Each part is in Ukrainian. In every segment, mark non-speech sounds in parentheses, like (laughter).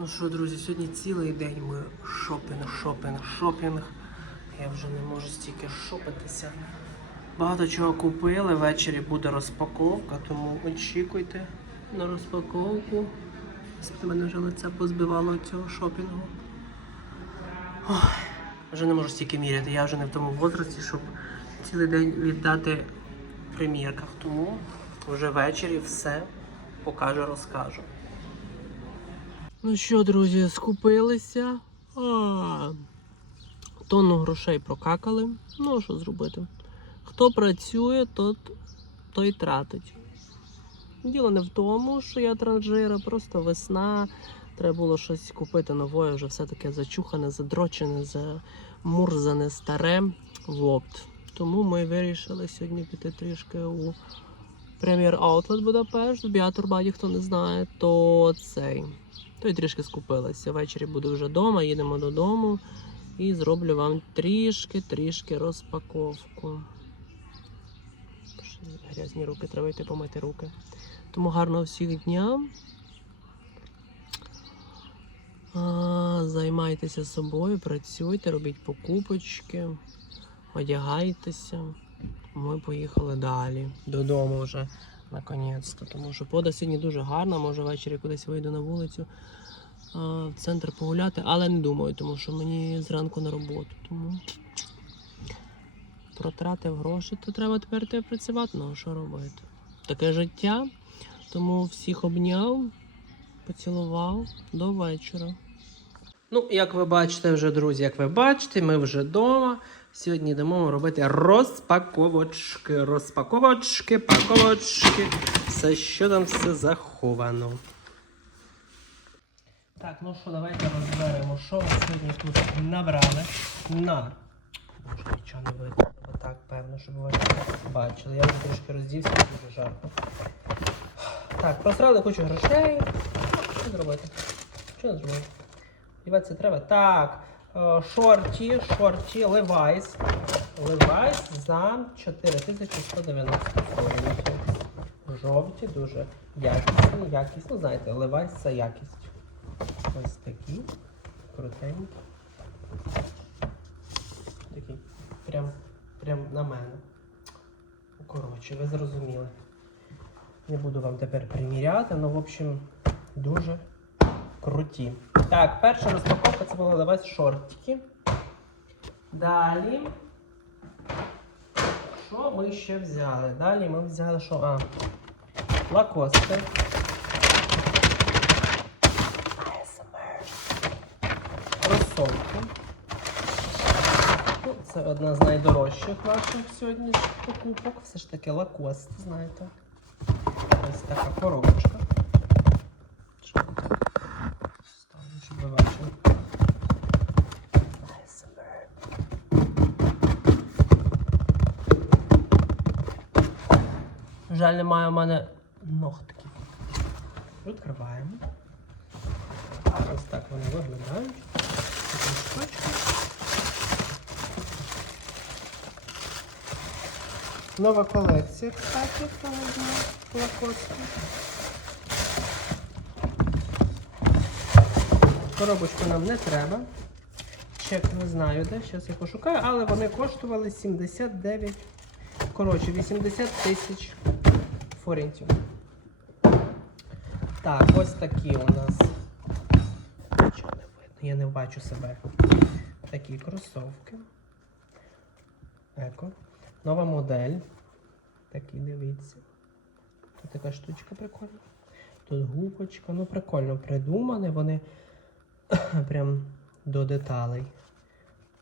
Ну що, друзі, сьогодні цілий день ми шопінг, шопінг, шопінг. Я вже не можу стільки шопитися. Багато чого купили, ввечері буде розпаковка, тому очікуйте на розпаковку. Мене вже лице позбивало цього шопінгу. Ой, вже не можу стільки міряти. Я вже не в тому возрасті, щоб цілий день віддати в примірках. Тому вже ввечері все покажу, розкажу. Ну що, друзі, скупилися. А, тонну грошей прокакали. Ну, що зробити? Хто працює, тот, той тратить. Діло не в тому, що я транжира, просто весна. Треба було щось купити нове, вже все таке зачухане, задрочене, замурзане, старе в опт. Тому ми вирішили сьогодні піти трішки у Outlet Будапешт, в Біатурбаді, хто не знає, то цей. То й трішки скупилася. Ввечері буду вже вдома, їдемо додому і зроблю вам трішки-трішки розпаковку. Грязні руки, треба йти помити руки. Тому гарного всіх дня. Займайтеся собою, працюйте, робіть покупочки, одягайтеся. Ми поїхали далі. Додому вже наконець-то. Тому що пода сьогодні дуже гарна, може ввечері кудись вийду на вулицю в центр погуляти, але не думаю, тому що мені зранку на роботу. Тому протратив гроші, то треба тепер йти працювати. Ну, а що робити? Таке життя. Тому всіх обняв, поцілував до вечора. Ну, як ви бачите вже, друзі, як ви бачите, ми вже вдома. Сьогодні йдемо робити розпаковочки, розпаковочки, паковочки. Все, що там все заховано. Так, ну що, давайте розберемо, що ми сьогодні тут набрали на. Може, нічого не видно. Отак, певно, щоб ви бачили. Я вже трішки роздівся, дуже жарко. Так, просрали кучу грошей. Що зробити? Що зробити? Діватися треба. Так, шорті, шорті, Levi's. Levi's за 4190 гривень. Жовті, дуже якісні, якісні. Ну, знаєте, Levi's це якість. Ось такі. Крутенькі. Такі. Прям, прям на мене. Коротше, ви зрозуміли. Не буду вам тепер приміряти, ну, в общем, дуже круті. Так, перша розпаковка це були Levi's шортики. Далі. Що ми ще взяли? Далі ми взяли що? А. Лакости. Кросовки. Ну, Це одна з найдорожчих наших сьогодні покупок. Все ж таки лакост, знаєте. Ось така коробочка. Що тут? Ставлю, щоб ви бачили. ASMR. Жаль, немає у мене ногтків. Відкриваємо. Ось так вони виглядають. Нова колекція, кстати, хто не знає, лакоски. Коробочку нам не треба. Чек не знаю де, зараз я пошукаю, але вони коштували 79, коротше, 80 тисяч форінтів. Так, ось такі у нас. Нічого не видно, я не бачу себе. Такі кросовки. Еко. Нова модель. Такі, дивіться. Тут така штучка прикольна. Тут губочка. Ну, прикольно придумані, вони (coughs) прям до деталей.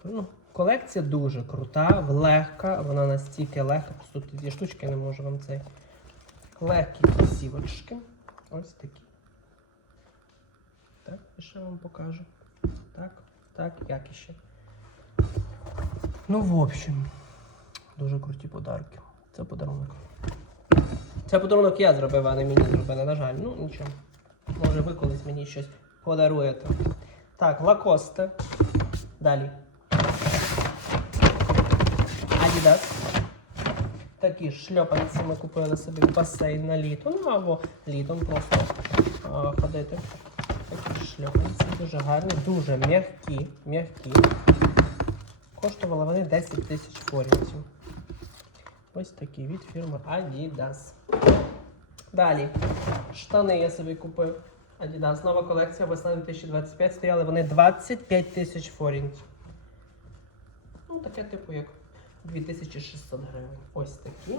Ну, колекція дуже крута, легка, вона настільки легка. Просто тут є штучки, я не можу вам цей. Легкі кросівочки. Ось такі. Так, і ще вам покажу. Так, так, як іще. Ну, в общем, дуже круті подарки. Це подарунок. Це подарунок я зробив, а не мені зробили, на жаль. Ну, нічого. Може, ви колись мені щось подаруєте. Так, лакосте. Далі. Adidas. Такі шльопанці ми купили собі в басейн на літо. Ну або літом просто а, ходити. Такі шльопанці, дуже гарні, дуже м'які, м'які. Коштували вони 10 тисяч форінтів. Ось такі від фірми Adidas. Далі. Штани я собі купив. Adidas. Нова колекція весна 2025. Стояли вони 25 тисяч форінтів. Ну, таке, типу, як 2600 гривень. Ось такі.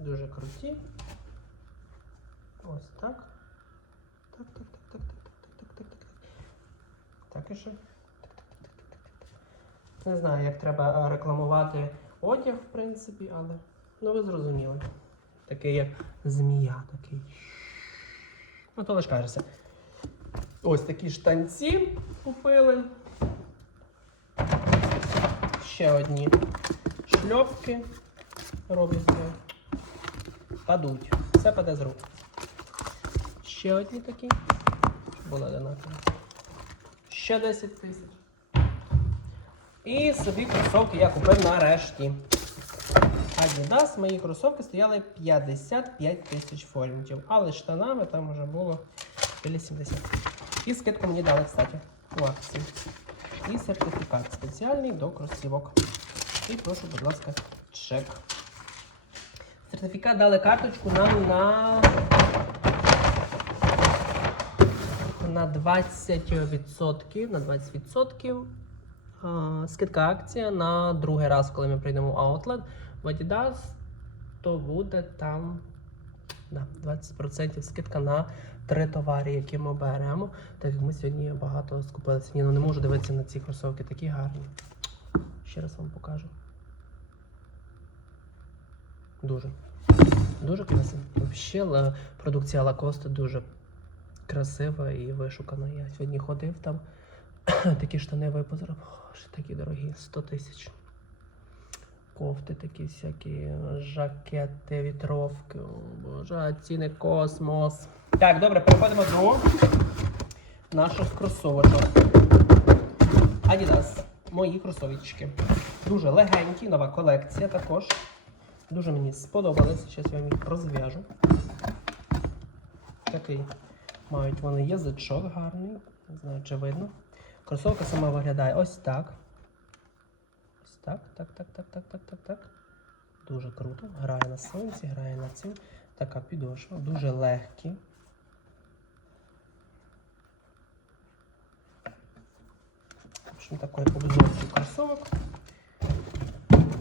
Дуже круті. Ось так. Так, так, так, так, так, так, так, так, так, так. І так. Не знаю, як треба е, рекламувати одяг, в принципі, але ну ви зрозуміли. Такий як змія, такий. Ну, то лиш кажеться. Ось такі штанці купили. Ще одні шльопки роблять. Падуть. Все паде з рук. Ще одні такі. Були одинакові. Ще 10 тисяч. І собі кросовки я купив нарешті. Adidas, мої кросовки стояли 55 тисяч форінтів. Але штанами там вже було біля 70. І скидку мені дали, кстати, у акції. І сертифікат спеціальний до кросівок. І прошу, будь ласка, чек. Сертифікат дали карточку нам на. На 20%. На 20%. А, скидка акція на другий раз, коли ми прийдемо в Outlet в Adidas, то буде там да, 20% скидка на три товари, які ми беремо. Так як ми сьогодні багато скупилися. Ні, ну не можу дивитися на ці кросовки, такі гарні. Ще раз вам покажу. Дуже. Дуже красиво. Взагалі, продукція Lacoste дуже красива і вишукана. Я сьогодні ходив там. (clears throat) Такі штани випозрав. Такі дорогі, 100 тисяч. Кофти такі всякі, жакети, вітровки. О, Боже, а ціни космос. Так, добре, переходимо до наших кросовочок. Adidas. Мої кросовички. Дуже легенькі, нова колекція також. Дуже мені сподобались. Зараз я вам їх розв'яжу. Такий мають вони язичок гарний. Не знаю, чи видно. Кросовка сама виглядає ось так. Так, так, так, так, так, так, так, так. Дуже круто. Грає на сонці, грає на цим. Така підошва. Дуже легкі. В общем, такий обзорчик кросовок.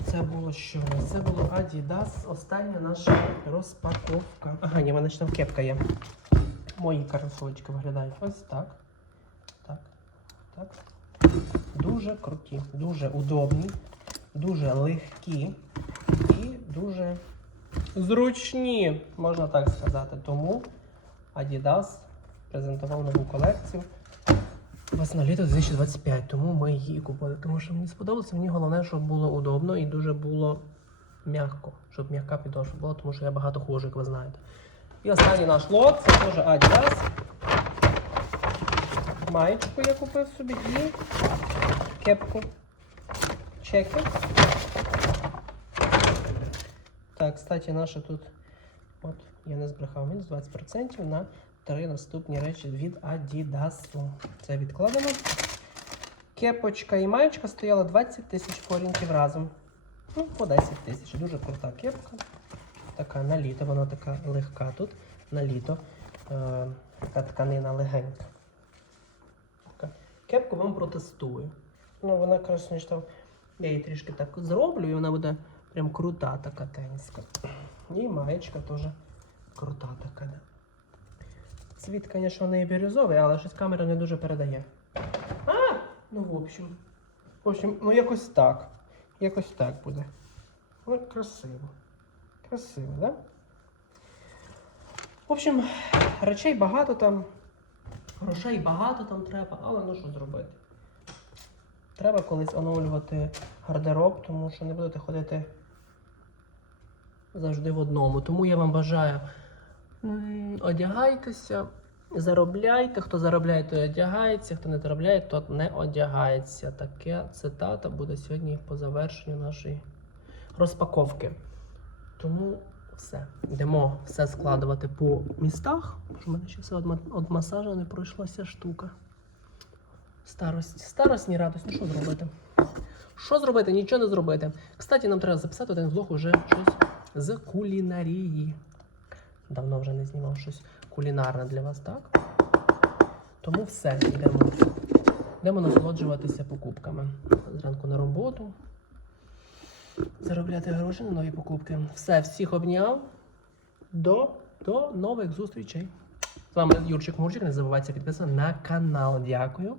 Це було що? Це було Adidas. Остання наша розпаковка. Ага, ні, в мене ще там кепка є. Мої кросовочки виглядають ось. Так. Так. Дуже круті, дуже удобні, дуже легкі і дуже зручні, можна так сказати. Тому Adidas презентував нову колекцію. Весна літо 2025, тому ми її купили. Тому що мені сподобалося. Мені головне, щоб було удобно і дуже було м'яко, щоб м'яка підошва була, тому що я багато ходжу, як ви знаєте. І останній наш лот це теж Adidas. Маєчку я купив собі і кепку. Чеки. Так, кстати, наша тут, от, я не збрехав, мінус 20% на три наступні речі від Adidas. Це відкладено. Кепочка і маєчка стояла 20 тисяч форінтів разом. Ну, по 10 тисяч. Дуже крута кепка. Така на літо, вона така легка тут. На літо. Е, така тканина легенька. Кепку вам протестую. Ну, вона, краще, ніж. Я її трішки так зроблю, і вона буде прям крута така тенська. І маєчка теж крута така. Да. Цвіт, звісно, в неї бірюзовий, але щось камера не дуже передає. А! Ну, в общем. В общем, ну якось так. Якось так буде. Ну, красиво. Красиво, да? В общем, речей багато там, грошей багато там треба, але ну що зробити? Треба колись оновлювати гардероб, тому що не будете ходити завжди в одному. Тому я вам бажаю одягайтеся, заробляйте. Хто заробляє, той одягається, хто не заробляє, тот не одягається. Таке цитата буде сьогодні по завершенню нашої розпаковки. Тому Все. Йдемо все складувати по містах. У мене ще все від від масажа не пройшлася штука. Старость. Старосні радость. Ну що зробити? Що зробити? Нічого не зробити. Кстати, нам треба записати один влог уже щось з кулінарії. Давно вже не знімав щось кулінарне для вас, так? Тому все, йдемо. Йдемо насолоджуватися покупками. Зранку на роботу. Заробляти гроші на нові покупки. Все, всіх обняв. До, до нових зустрічей. З вами Юрчик Мурчик. Не забувайте підписатися на канал. Дякую.